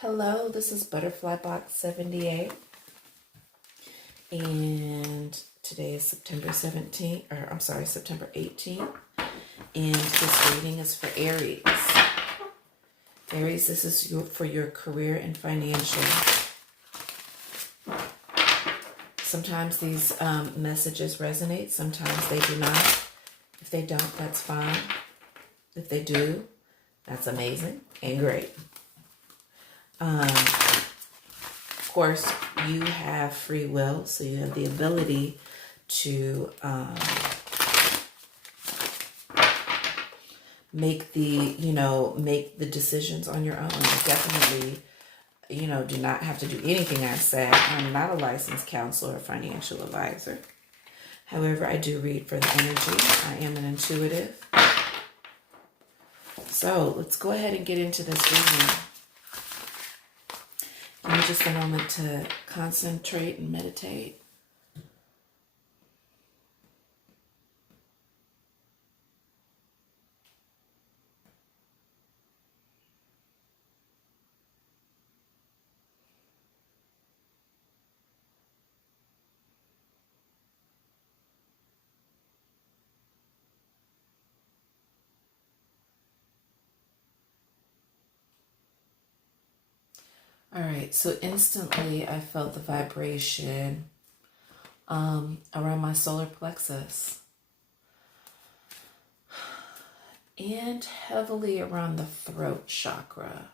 Hello, this is Butterfly Box 78, and today is September 17th, September 18th, and this reading is for Aries. Aries, this is for your career and financial. Sometimes these messages resonate, sometimes they do not. If they don't, that's fine. If they do, that's amazing and great. Of course, you have free will, so you have the ability to make the decisions on your own. You definitely, do not have to do anything I said. I'm not a licensed counselor or financial advisor. However, I do read for the energy. I am an intuitive. So let's go ahead and get into this reading. Give me just a moment to concentrate and meditate. All right, so instantly I felt the vibration around my solar plexus and heavily around the throat chakra.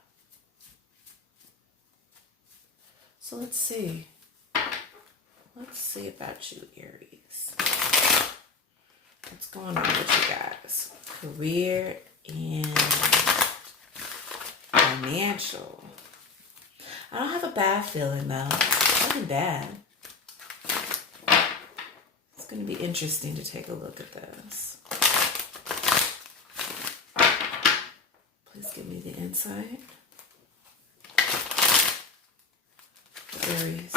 So let's see. Let's see about you, Aries. What's going on with you guys? Career and financial. I don't have a bad feeling though. Nothing bad. It's going to be interesting to take a look at this. Please give me the insight. Aries.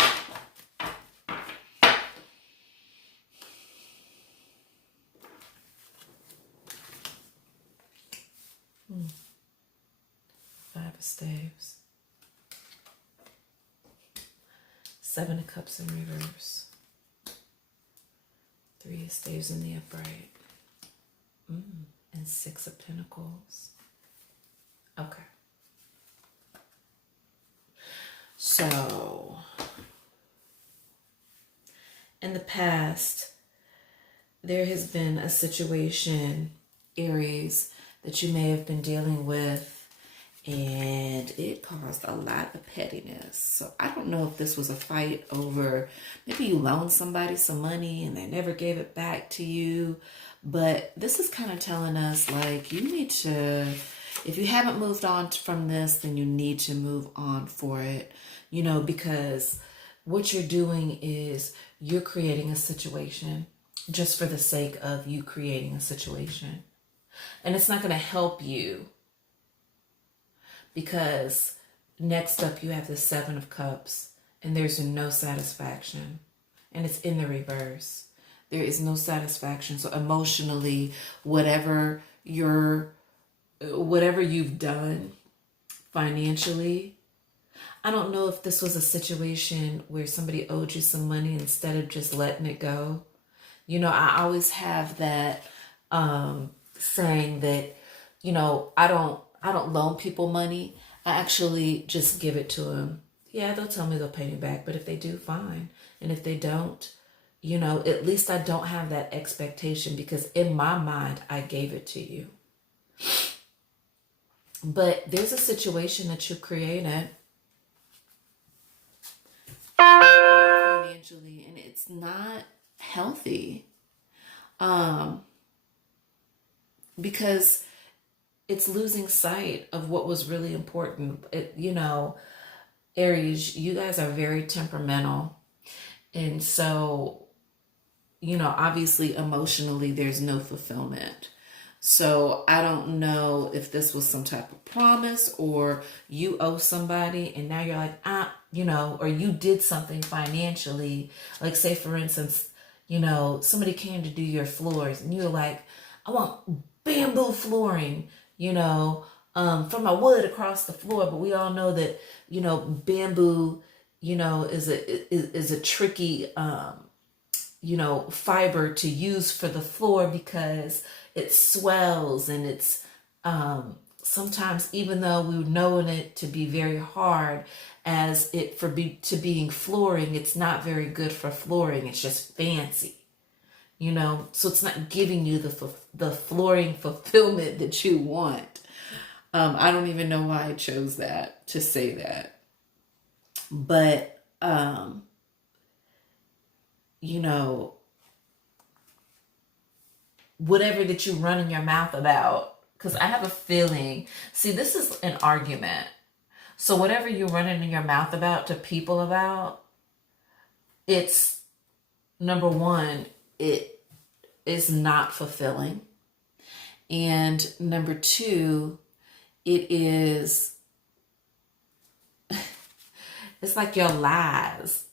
Five of Staves. Seven of Cups in reverse. Three of Staves in the upright. And Six of Pentacles. Okay. So, in the past, there has been a situation, Aries, that you may have been dealing with, and it caused a lot of pettiness. So I don't know if this was a fight over, maybe you loaned somebody some money and they never gave it back to you. But this is kind of telling us, like, you need to, if you haven't moved on from this, then you need to move on for it, because what you're doing is you're creating a situation just for the sake of you creating a situation. And it's not going to help you. Because next up you have the Seven of Cups and there's no satisfaction. And it's in the reverse. There is no satisfaction. So emotionally, whatever you've done financially, I don't know if this was a situation where somebody owed you some money instead of just letting it go. I always have that saying that, I don't loan people money. I actually just give it to them. Yeah, they'll tell me they'll pay me back, but if they do, fine. And if they don't, at least I don't have that expectation because in my mind, I gave it to you. But there's a situation that you created financially, and it's not healthy. Because it's losing sight of what was really important. Aries, you guys are very temperamental. And so, obviously emotionally, there's no fulfillment. So I don't know if this was some type of promise or you owe somebody and now you're like, or you did something financially. Like say, for instance, somebody came to do your floors and you were like, I want bamboo flooring, from my wood across the floor. But we all know that, bamboo, is a tricky, fiber to use for the floor because it swells and it's, sometimes, even though we know it to be very hard as it to being flooring, it's not very good for flooring. It's just fancy, so it's not giving you the flooring fulfillment that you want. I don't even know why I chose that to say that, but whatever that you run in your mouth about, because I have a feeling, see, this is an argument. So whatever you're running in your mouth about to people about, it's, number one, it is not fulfilling. And number two, it is, it's like your lies.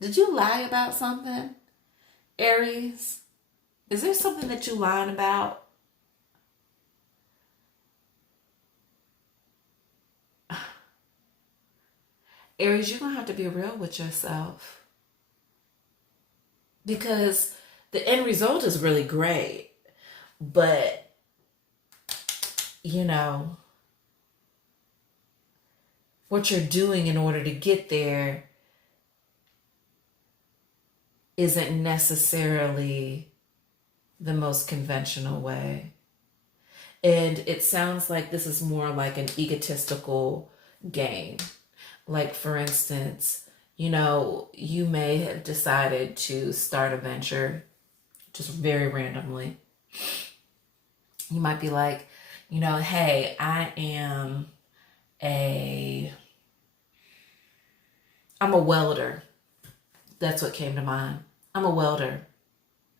Did you lie about something, Aries? Is there something that you lying about? Aries, you're going to have to be real with yourself. Because the end result is really great. But, what you're doing in order to get there isn't necessarily the most conventional way. And it sounds like this is more like an egotistical game. Like, for instance, you may have decided to start a venture just very randomly. You might be like, hey, I'm a welder. That's what came to mind. I'm a welder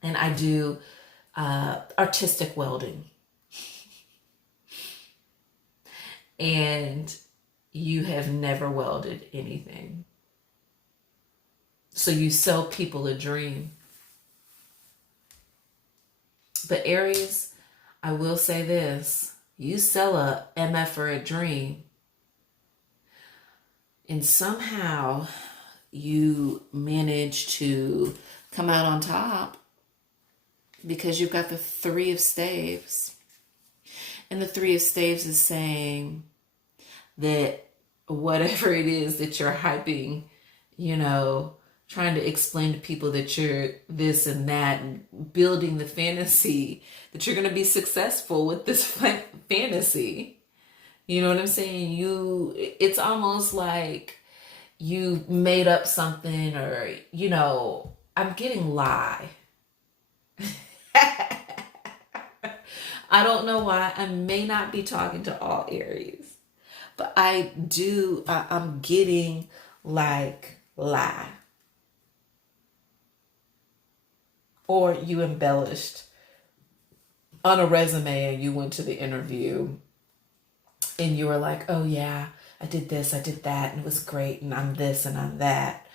and I do artistic welding. And you have never welded anything. So you sell people a dream. But Aries, I will say this. You sell a MF or a dream, and somehow you manage to come out on top because you've got the Three of Staves. And the Three of Staves is saying that whatever it is that you're hyping, trying to explain to people that you're this and that, and building the fantasy that you're going to be successful with this fantasy. You know what I'm saying? It's almost like you made up something, or, I'm getting lie. I don't know why. I may not be talking to all Aries, but I'm getting like lie. Or you embellished on a resume and you went to the interview and you were like, oh yeah, I did this, I did that, and it was great, and I'm this and I'm that,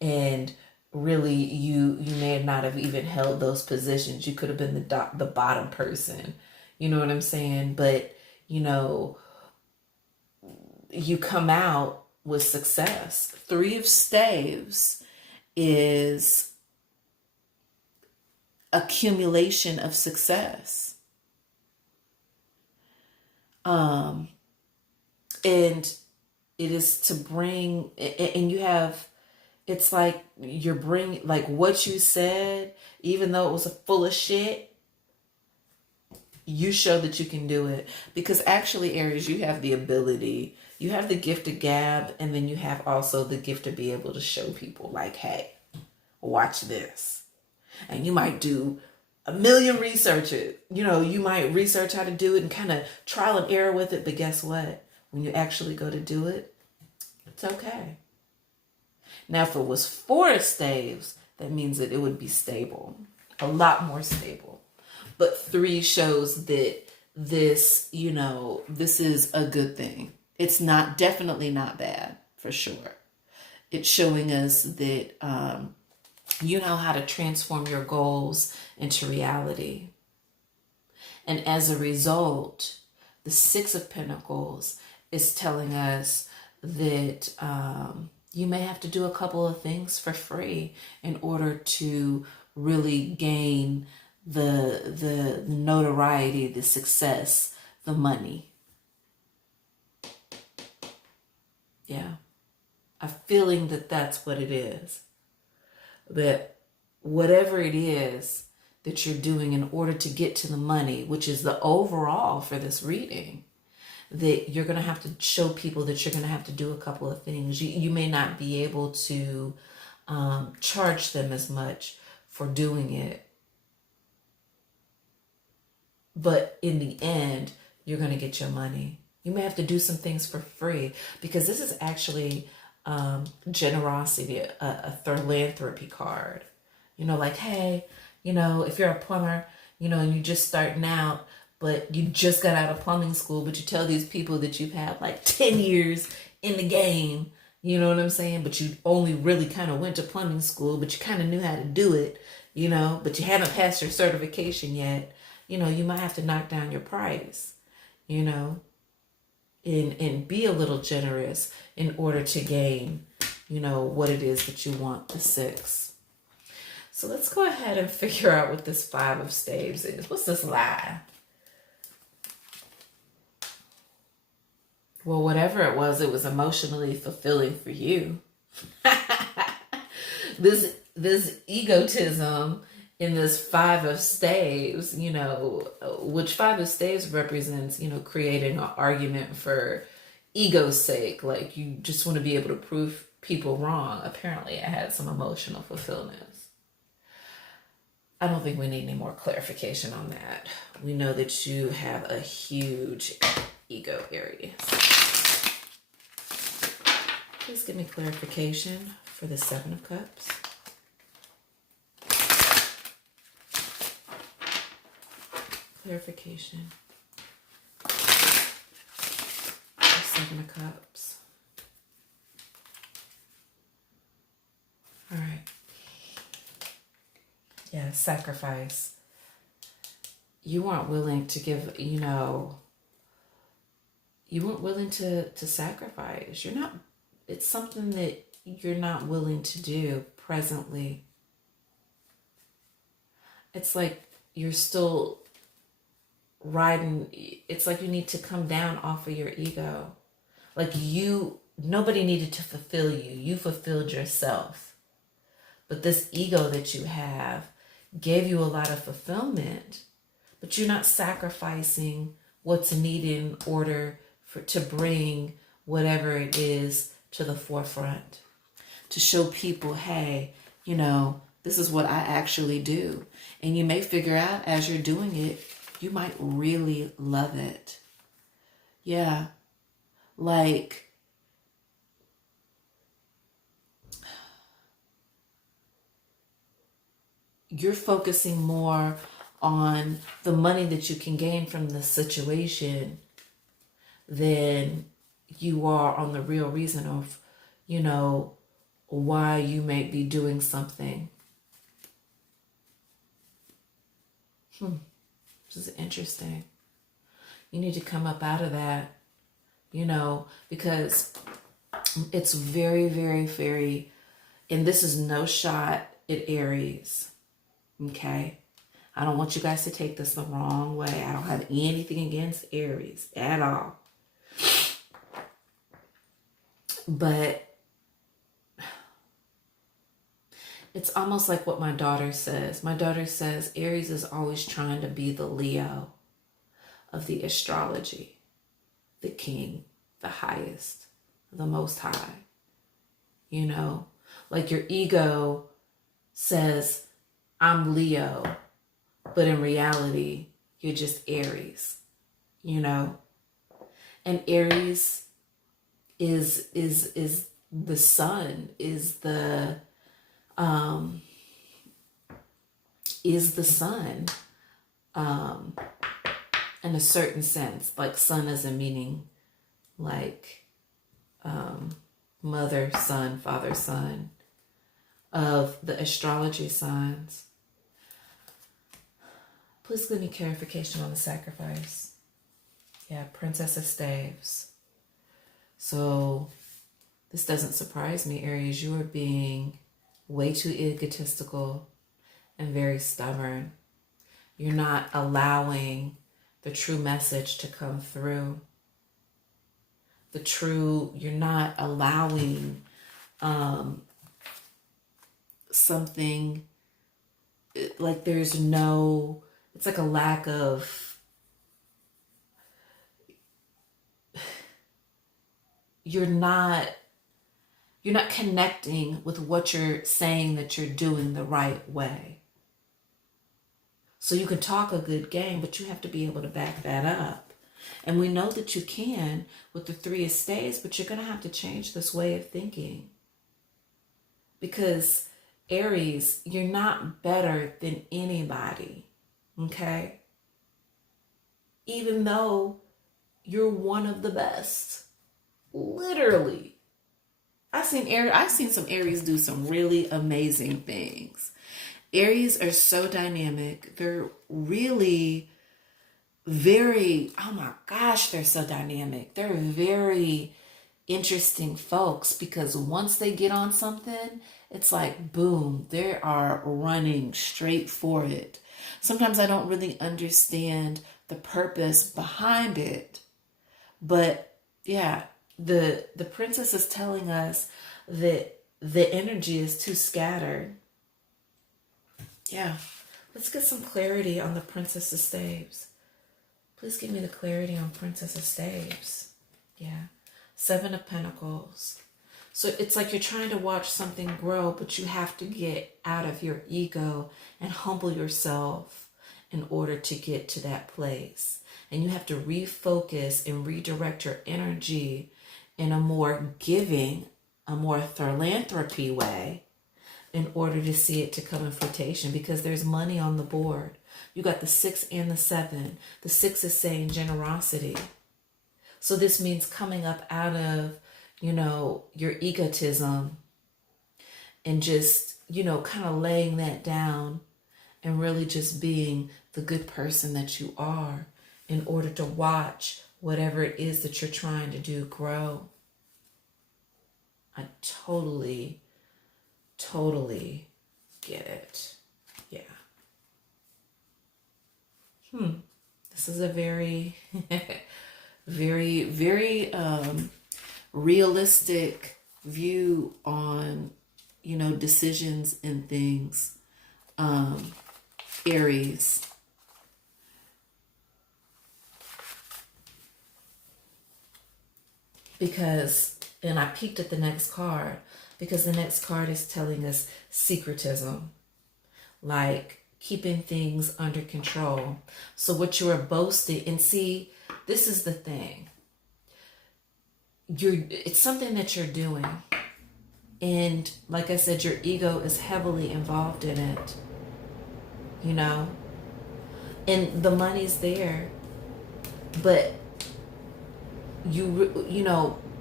and really you may not have even held those positions. You could have been the bottom person. You know what I'm saying? But, you come out with success. Three of Staves is accumulation of success. And it is to bring, and you have, it's like you're bringing, like what you said, even though it was full of shit, you show that you can do it. Because actually, Aries, you have the ability, you have the gift of gab, and then you have also the gift to be able to show people like, hey, watch this. And you might do a million researches. You might research how to do it and kind of trial and error with it. But guess what? When you actually go to do it, it's okay. Now, if it was 4 staves, that means that it would be stable, a lot more stable. But 3 shows that this, this is a good thing. It's definitely not bad, for sure. It's showing us that you know how to transform your goals into reality. And as a result, the Six of Pentacles is telling us that you may have to do a couple of things for free in order to really gain the notoriety, the success, the money. Yeah. I'm feeling that that's what it is. That whatever it is that you're doing in order to get to the money, which is the overall for this reading, that you're going to have to show people that you're going to have to do a couple of things. You may not be able to charge them as much for doing it. But in the end, you're going to get your money. You may have to do some things for free, because this is actually generosity, a philanthropy card. You know, like, hey, you know, if you're a plumber, you know, and you're just starting out, but you just got out of plumbing school, but you tell these people that you've had like 10 years in the game, you know what I'm saying? But you only really kind of went to plumbing school, but you kind of knew how to do it, you know, but you haven't passed your certification yet. You know, you might have to knock down your price, you know, and be a little generous in order to gain, you know, what it is that you want, the Six. So let's go ahead and figure out what this Five of Staves is. What's this lie? Well, whatever it was emotionally fulfilling for you. This egotism in this Five of Staves, you know, which Five of Staves represents, you know, creating an argument for ego's sake. Like, you just want to be able to prove people wrong. Apparently, I had some emotional fulfillment. I don't think we need any more clarification on that. We know that you have a huge ego, Aries. Please give me clarification for the Seven of Cups. Clarification. Seven of Cups. All right. Yeah, sacrifice. You weren't willing to give, you know, you weren't willing to sacrifice. You're not, it's something that you're not willing to do presently. It's like you're still riding, it's like you need to come down off of your ego. Like nobody needed to fulfill you. You fulfilled yourself. But this ego that you have gave you a lot of fulfillment, but you're not sacrificing what's needed in order to bring whatever it is to the forefront. To show people, hey, you know, this is what I actually do. And you may figure out as you're doing it, you might really love it. Yeah. Like, you're focusing more on the money that you can gain from the situation than you are on the real reason of, you know, why you may be doing something. This is interesting. You need to come up out of that, you know, because it's very, very, very, and this is no shot at Aries, okay? I don't want you guys to take this the wrong way. I don't have anything against Aries at all. But it's almost like what my daughter says. My daughter says Aries is always trying to be the Leo of the astrology, the king, the highest, the most high. You know, like your ego says, I'm Leo, but in reality, you're just Aries, you know? And Aries is the sun, is the sun, in a certain sense. Like sun as a meaning like mother, son, father, son, of the astrology signs. Please give me clarification on the sacrifice. Yeah, Princess of Staves. So this doesn't surprise me, Aries. You are being way too egotistical and very stubborn. You're not allowing the true message to come through. You're not allowing something like it's like a lack of, you're not connecting with what you're saying that you're doing the right way. So you can talk a good game, but you have to be able to back that up. And we know that you can with the 3 of Spades, but you're going to have to change this way of thinking. Because Aries, you're not better than anybody, okay? Even though you're one of the best. Literally. I've seen some Aries do some really amazing things. Aries are so dynamic. They're really very, oh my gosh, they're so dynamic. They're very interesting folks, because once they get on something, it's like, boom, they are running straight for it. Sometimes I don't really understand the purpose behind it. But yeah, the princess is telling us that the energy is too scattered. Yeah, let's get some clarity on the Princess of Staves. Please give me the clarity on Princess of Staves. Yeah, 7 of Pentacles. So it's like you're trying to watch something grow, but you have to get out of your ego and humble yourself in order to get to that place. And you have to refocus and redirect your energy in a more giving, a more philanthropy way, in order to see it to come in flotation, because there's money on the board. You got the 6 and the 7. The 6 is saying generosity. So this means coming up out of, your egotism and just, kind of laying that down and really just being the good person that you are in order to watch whatever it is that you're trying to do grow. I totally get it. Yeah. This is a very, very, very realistic view on, decisions and things. Aries. Because, and I peeked at the next card, because the next card is telling us secretism, like keeping things under control. So what you are boasting, and see, this is the thing. It's something that you're doing. And like I said, your ego is heavily involved in it, and the money's there, but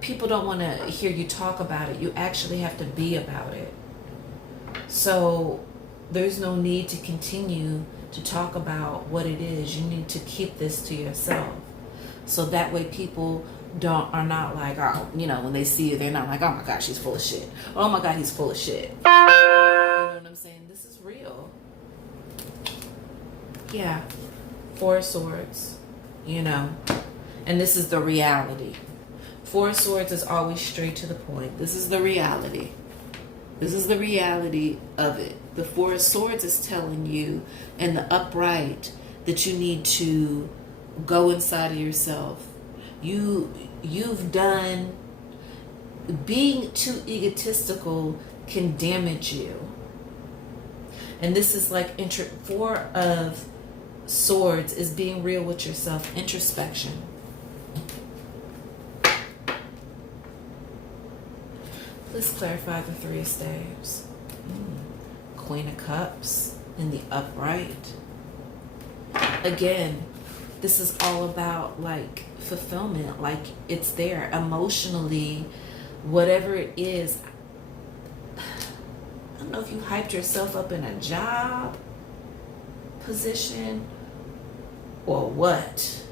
people don't want to hear you talk about it. You actually have to be about it. So there's no need to continue to talk about what it is. You need to keep this to yourself. So that way people are not like, oh, when they see you, they're not like, oh my gosh, she's full of shit. Oh my God, he's full of shit. You know what I'm saying? This is real. Yeah. 4 of Swords, and this is the reality. 4 of Swords is always straight to the point. This is the reality. This is the reality of it. The 4 of Swords is telling you in the upright that you need to go inside of yourself. You've done, being too egotistical can damage you. And this is like 4 of Swords is being real with yourself, introspection. Please clarify the 3 of Staves. Queen of Cups in the upright. Again, this is all about like fulfillment, like it's there emotionally, whatever it is. I don't know if you hyped yourself up in a job position or what.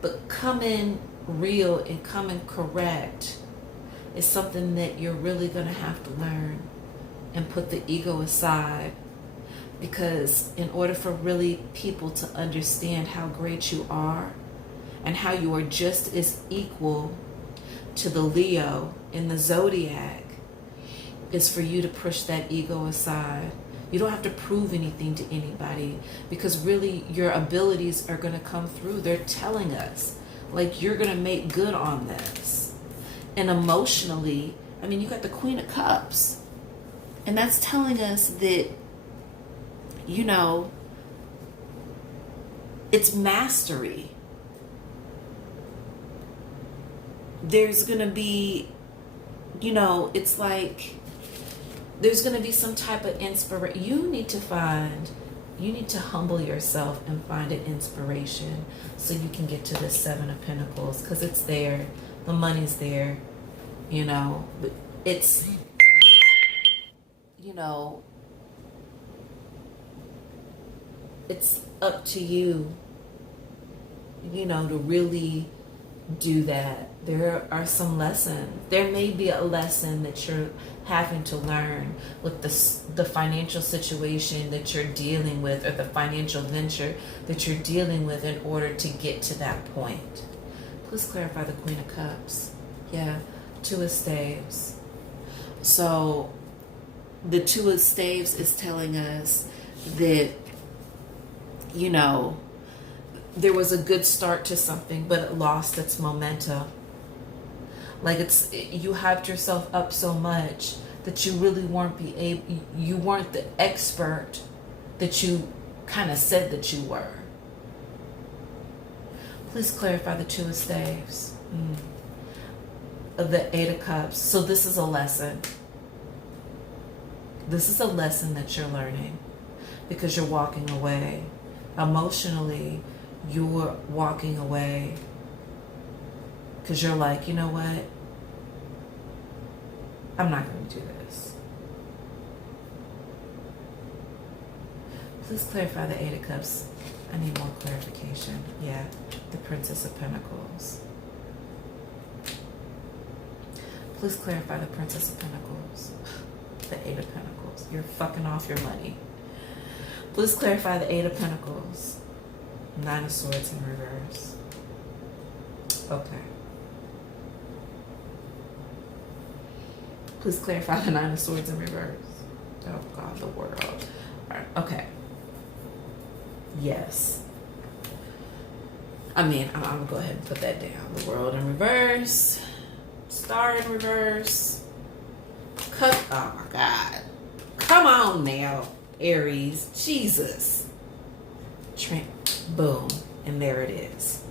But coming real and coming correct is something that you're really going to have to learn and put the ego aside. Because in order for really people to understand how great you are and how you are just as equal to the Leo in the zodiac, is for you to push that ego aside. You don't have to prove anything to anybody, because really your abilities are going to come through. They're telling us, like, you're going to make good on this. And emotionally, I mean, you got the Queen of Cups. And that's telling us that, you know, it's mastery. There's going to be, you know, it's like there's going to be some type of inspiration. You need to humble yourself and find an inspiration so you can get to the Seven of Pentacles, because it's there. The money's there, you know. But it's, you know, it's up to you, you know, to really do that. There are some lessons. There may be a lesson that you're having to learn with the financial situation that you're dealing with, or the financial venture that you're dealing with, in order to get to that point. Please clarify the Queen of Cups. Yeah, Two of Staves. So the Two of Staves is telling us that, you know, there was a good start to something, but it lost its momentum. Like, you hyped yourself up so much that you really you weren't the expert that you kind of said that you were. Please clarify the Two of Staves. Of the Eight of Cups. So this is a lesson. This is a lesson that you're learning, because you're walking away. Emotionally, you're walking away because you're like, you know what? I'm not going to do this. Please clarify the Eight of Cups. I need more clarification. Yeah, the Princess of Pentacles. Please clarify the Princess of Pentacles. The Eight of Pentacles. You're fucking off your money. Please clarify the Eight of Pentacles. Nine of Swords in reverse. Okay. Please clarify the Nine of Swords in reverse. Oh God, the world. All right. Okay. Yes. I mean, I'm gonna go ahead and put that down. The World in reverse. Star in reverse. Cut. Oh my God. Come on now, Aries. Jesus. Boom. And there it is.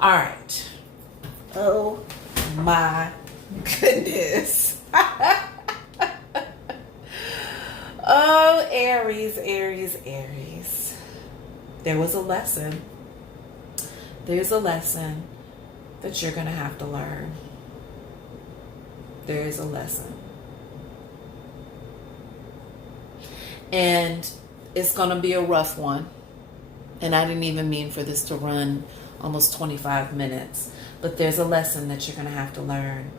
All right. Oh my goodness. Oh, Aries, Aries, Aries. There was a lesson. There's a lesson that you're going to have to learn. There is a lesson. And it's going to be a rough one. And I didn't even mean for this to run almost 25 minutes. But there's a lesson that you're going to have to learn.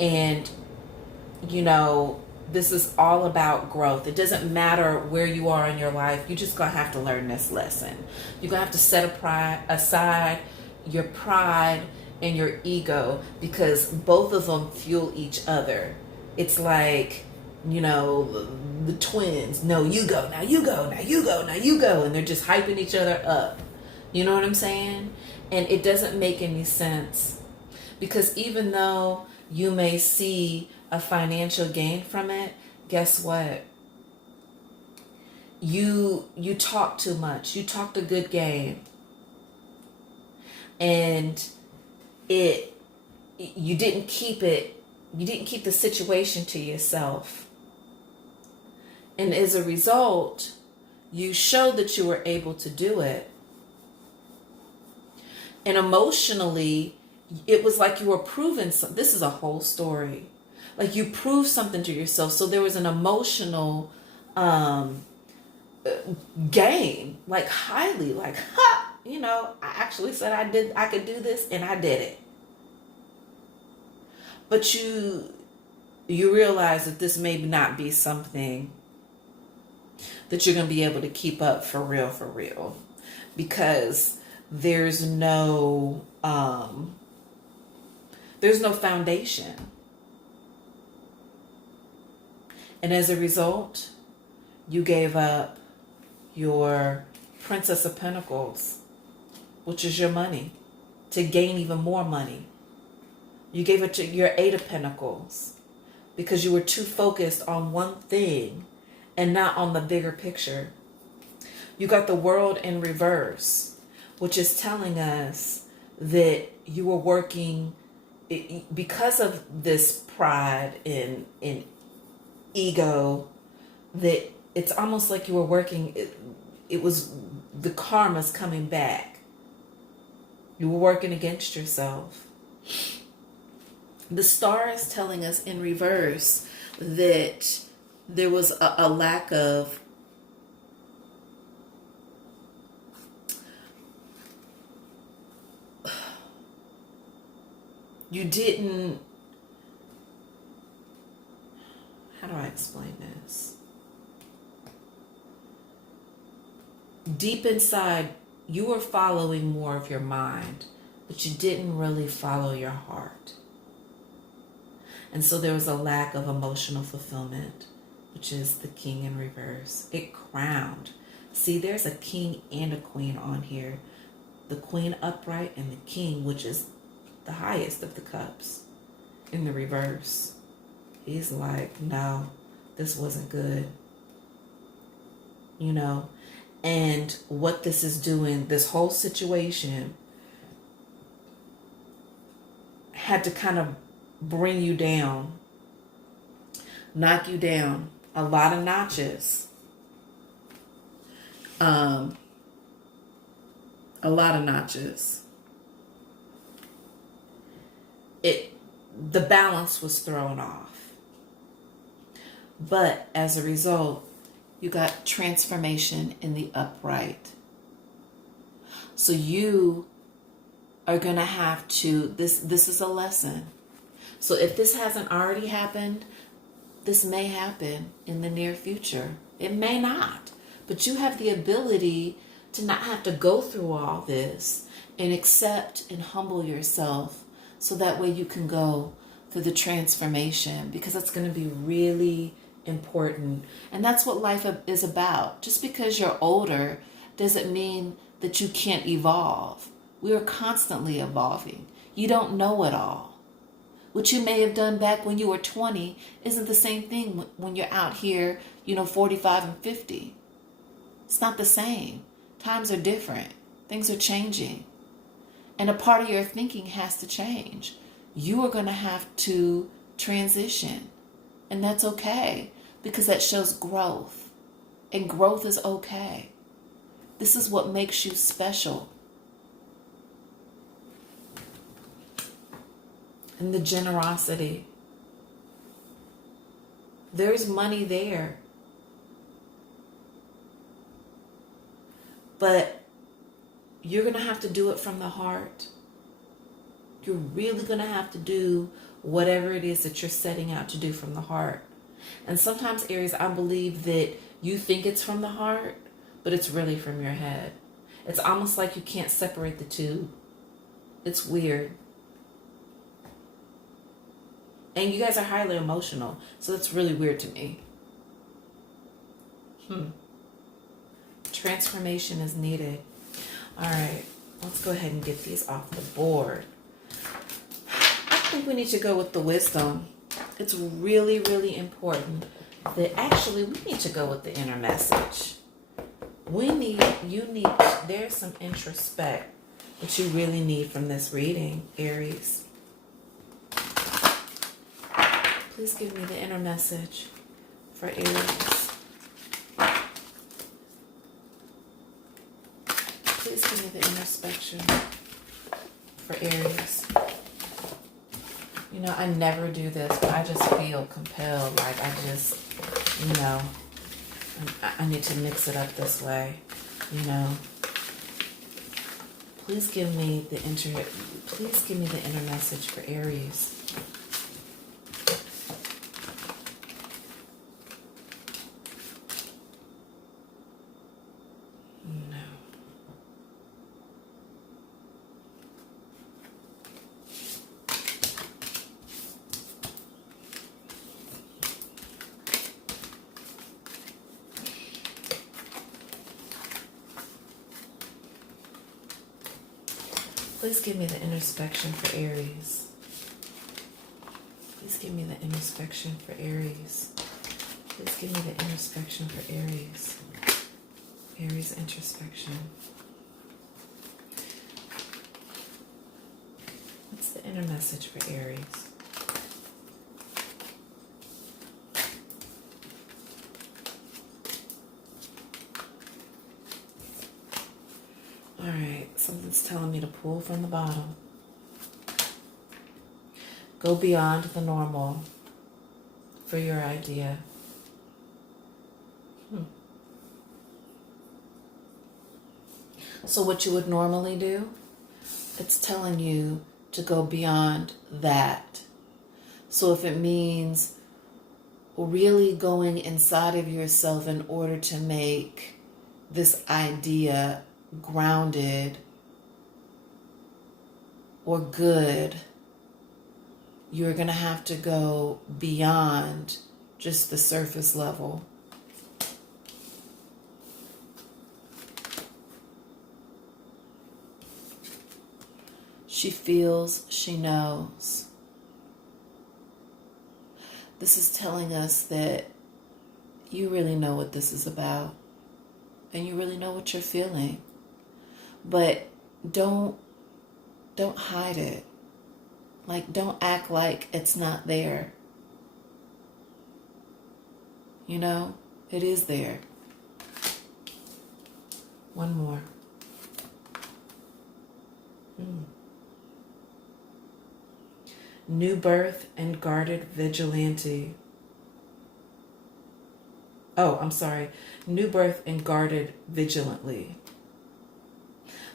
And, you know, this is all about growth. It doesn't matter where you are in your life. You're just going to have to learn this lesson. You're going to have to set aside your pride and your ego, because both of them fuel each other. It's like, you know, the twins. No, you go. Now you go. Now you go. Now you go. And they're just hyping each other up. You know what I'm saying? And it doesn't make any sense, because even though you may see a financial gain from it, guess what? You talk too much. You talked a good game. And you didn't keep the situation to yourself. And as a result, you showed that you were able to do it. And emotionally, it was like you were proving something. This is a whole story. Like you proved something to yourself. So there was an emotional game, like highly, like, ha, you know, I actually said I could do this, and I did it. But you realize that this may not be something that you're going to be able to keep up for real, because there's no foundation. And as a result, you gave up your Princess of Pentacles, which is your money, to gain even more money. You gave it to your Eight of Pentacles because you were too focused on one thing and not on the bigger picture. You got the World in reverse, which is telling us that you were working because of this pride and ego, that it's almost like you were working, it was the karma's coming back. You were working against yourself. The star is telling us in reverse that there was a lack of you didn't, how do I explain this? Deep inside, you were following more of your mind, but you didn't really follow your heart. And so there was a lack of emotional fulfillment, which is the King in reverse. It crowned. See, there's a king and a queen on here. The queen upright and the king, which is the highest of the cups, in the reverse. He's like, no, this wasn't good. You know, and what this is doing, this whole situation had to kind of bring you down, knock you down a lot of notches. A lot of notches. The balance was thrown off. But as a result, you got transformation in the upright. So you are going to have to, this is a lesson. So if this hasn't already happened, this may happen in the near future. It may not. But you have the ability to not have to go through all this and accept and humble yourself, so that way you can go through the transformation, because it's going to be really important. And that's what life is about. Just because you're older doesn't mean that you can't evolve. We are constantly evolving. You don't know it all. What you may have done back when you were 20 isn't the same thing when you're out here, 45 and 50. It's not the same. Times are different. Things are changing. And a part of your thinking has to change. You are going to have to transition. And that's okay, because that shows growth. And growth is okay. This is what makes you special. And the generosity. There's money there. But you're going to have to do it from the heart. You're really going to have to do whatever it is that you're setting out to do from the heart. And sometimes, Aries, I believe that you think it's from the heart, but it's really from your head. It's almost like you can't separate the two. It's weird. And you guys are highly emotional, so it's really weird to me. Transformation is needed. All right, let's go ahead and get these off the board. I think we need to go with the wisdom. It's really, really important that actually we need to go with the inner message. There's some introspect that you really need from this reading, Aries. Please give me the inner message for Aries. Please give me the introspection for Aries. I never do this, but I just feel compelled. Like I just, I need to mix it up this way, you know. Please give me the inner message for Aries. No. Please give me the introspection for Aries. Please give me the introspection for Aries. Please give me the introspection for Aries. Aries introspection. What's the inner message for Aries? All right, something's telling me to pull from the bottom. Go beyond the normal for your idea. So what you would normally do, it's telling you to go beyond that. So if it means really going inside of yourself in order to make this idea grounded or good, you're going to have to go beyond just the surface level. She feels, she knows. This is telling us that you really know what this is about and you really know what you're feeling. But don't hide it. Like, don't act like it's not there. You know, it is there. One more. New birth and guarded vigilante. Oh, I'm sorry. New birth and guarded vigilantly.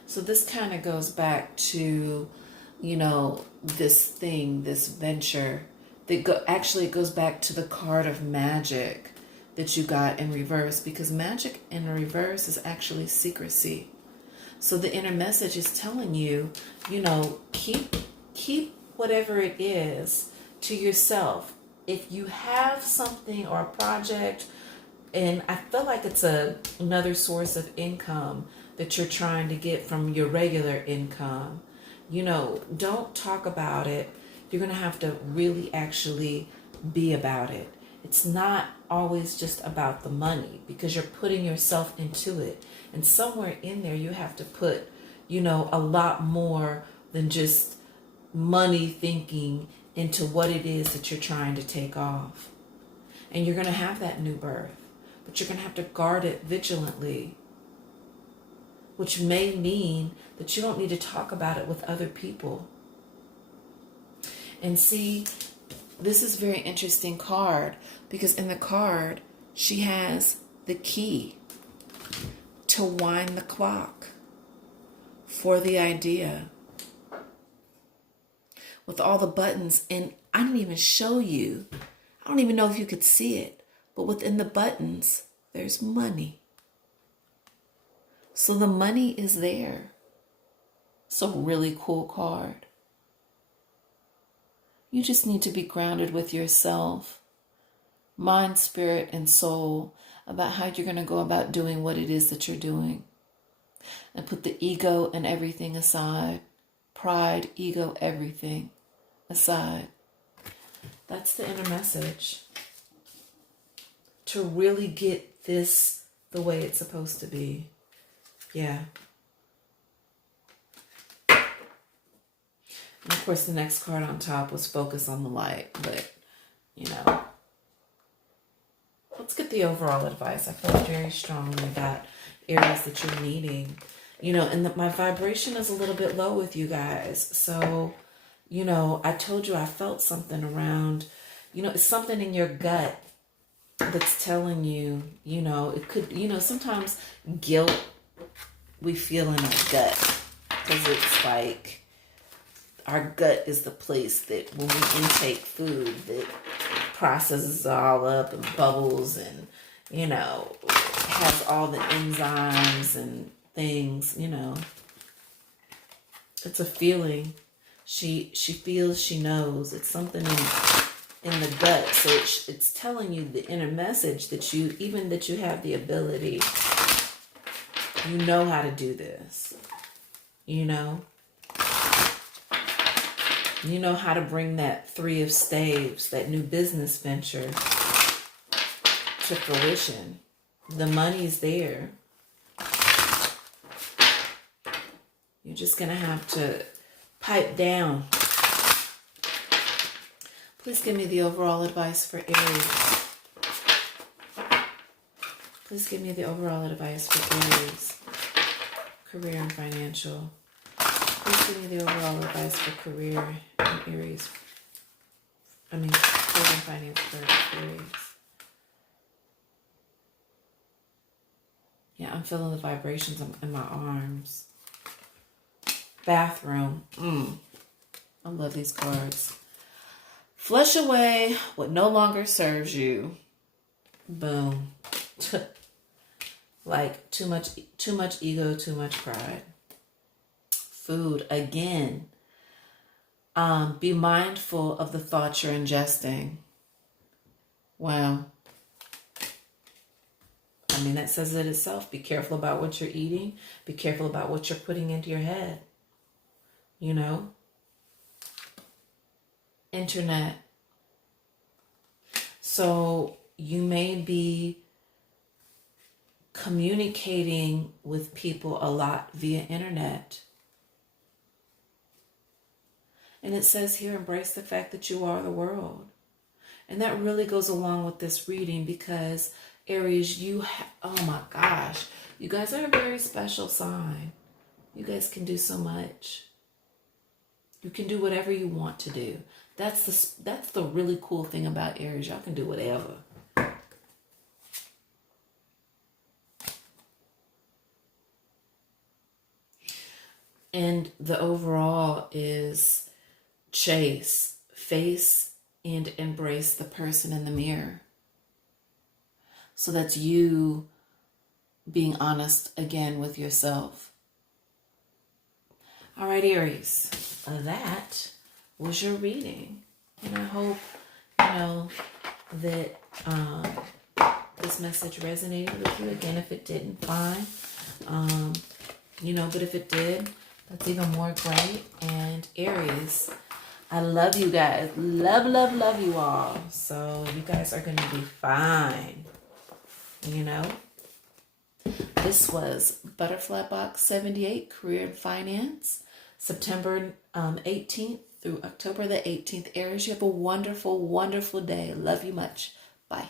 So this kind of goes back to, you know, this thing, this venture. Actually, it goes back to the card of magic that you got in reverse, because magic in reverse is actually secrecy. So the inner message is telling you, you know, keep whatever it is to yourself. If you have something or a project, and I feel like it's another source of income that you're trying to get from your regular income, you know, don't talk about it. You're going to have to really actually be about it. It's not always just about the money, because you're putting yourself into it. And somewhere in there, you have to put, you know, a lot more than just money thinking into what it is that you're trying to take off. And you're going to have that new birth, but you're going to have to guard it vigilantly, which may mean that you don't need to talk about it with other people. And see, this is a very interesting card, because in the card, she has the key to wind the clock for the idea with all the buttons. And I didn't even show you. I don't even know if you could see it, but within the buttons, there's money. So the money is there. It's a really cool card. You just need to be grounded with yourself, mind, spirit, and soul, about how you're going to go about doing what it is that you're doing. And put the ego and everything aside. Pride, ego, everything aside. That's the inner message. To really get this the way it's supposed to be. Yeah. And of course, the next card on top was focus on the light. But, you know, let's get the overall advice. I feel very strongly about areas that you're needing. You know, and my vibration is a little bit low with you guys. So, you know, I told you I felt something around, you know, it's something in your gut. that's telling you, it could, sometimes guilt we feel in our gut, because it's like our gut is the place that when we intake food that processes all up and bubbles and, has all the enzymes and things, It's a feeling. She feels, she knows. It's something in the gut. So it's telling you the inner message that you have the ability. You know how to do this. You know how to bring that 3 of staves, that new business venture, to fruition. The money's there. You're just going to have to pipe down. Please give me the overall advice for Aries. Please give me the overall advice for Aries. Career and financial. Please give me the overall advice for career and Aries. Career and finance for Aries. Yeah, I'm feeling the vibrations in my arms. Bathroom. I love these cards. Flush away what no longer serves you. Boom. Like too much ego, too much pride. Food again. Be mindful of the thoughts you're ingesting. Wow. That says it itself. Be careful about what you're eating. Be careful about what you're putting into your head. Internet. So you may be communicating with people a lot via internet. And it says here, embrace the fact that you are the world. And that really goes along with this reading because Aries, oh my gosh, you guys are a very special sign. You guys can do so much. You can do whatever you want to do. That's the really cool thing about Aries. Y'all can do whatever. And the overall is chase, face, and embrace the person in the mirror. So that's you being honest again with yourself. All right, Aries, that was your reading. And I hope, that this message resonated with you. Again, if it didn't, fine. But if it did, that's even more great. And Aries, I love you guys. Love, love, love you all. So you guys are going to be fine. This was Butterfly Box 78, Career and Finance, September 18th through October the 18th. Aries, you have a wonderful, wonderful day. Love you much. Bye.